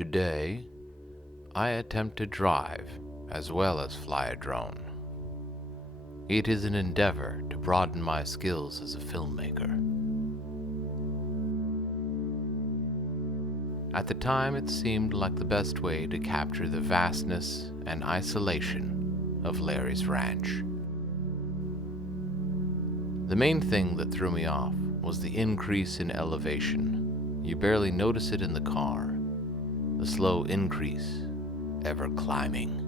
Today, I attempt to drive as well as fly a drone. It is an endeavor to broaden my skills as a filmmaker. At the time, it seemed like the best way to capture the vastness and isolation of Larry's ranch. The main thing that threw me off was the increase in elevation. You barely notice it in the car. The slow increase, ever climbing.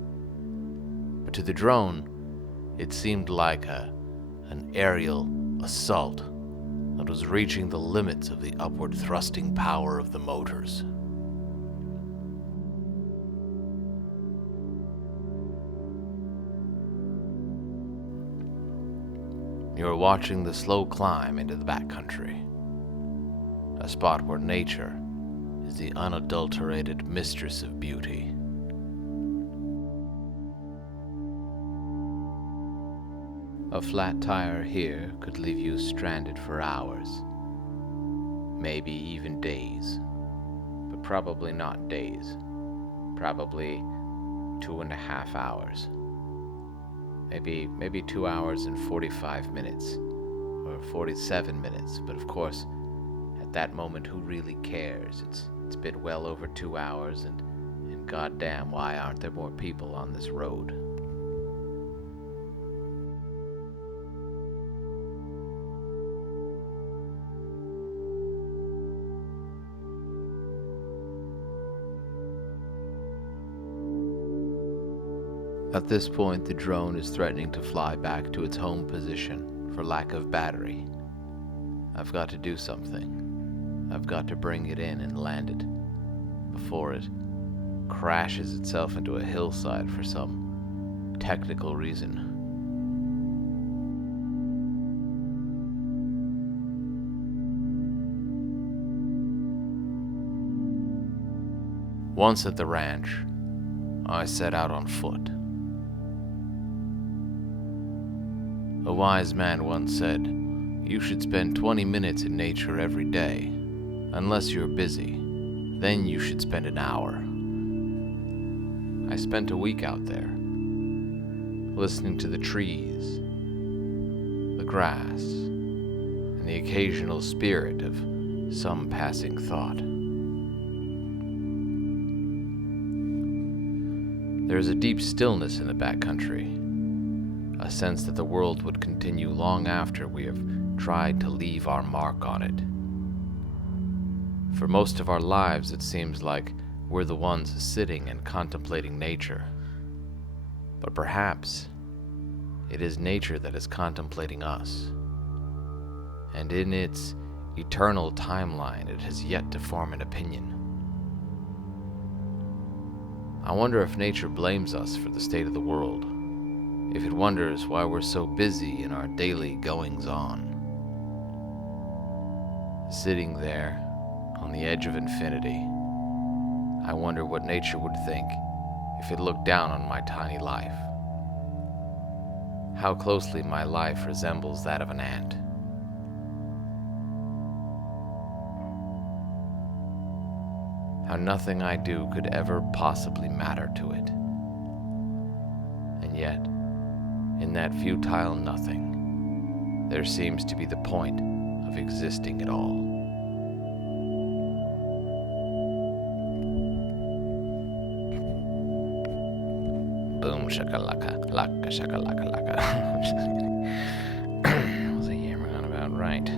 But to the drone, it seemed like an aerial assault that was reaching the limits of the upward thrusting power of the motors. You're watching the slow climb into the backcountry, a spot where nature is the unadulterated mistress of beauty. A flat tire here could leave you stranded for hours, maybe even days, but probably not days, probably 2.5 hours. Maybe 2 hours and 45 minutes, or 47 minutes, but of course, at that moment, who really cares? It's been well over 2 hours, and goddamn, why aren't there more people on this road? At this point, the drone is threatening to fly back to its home position for lack of battery. I've got to do something. I've got to bring it in and land it before it crashes itself into a hillside for some technical reason. Once at the ranch, I set out on foot. A wise man once said, "You should spend 20 minutes in nature every day. Unless you're busy, then you should spend an hour." I spent a week out there, listening to the trees, the grass, and the occasional spirit of some passing thought. There's a deep stillness in the backcountry, a sense that the world would continue long after we have tried to leave our mark on it. For most of our lives, it seems like we're the ones sitting and contemplating nature. But perhaps it is nature that is contemplating us. And in its eternal timeline, it has yet to form an opinion. I wonder if nature blames us for the state of the world. If it wonders why we're so busy in our daily goings-on. Sitting there on the edge of infinity, I wonder what nature would think if it looked down on my tiny life. How closely my life resembles that of an ant. How nothing I do could ever possibly matter to it. And yet, in that futile nothing, there seems to be the point of existing at all. Boom shakalaka, laka shakalaka laka. Was I yammering on about right?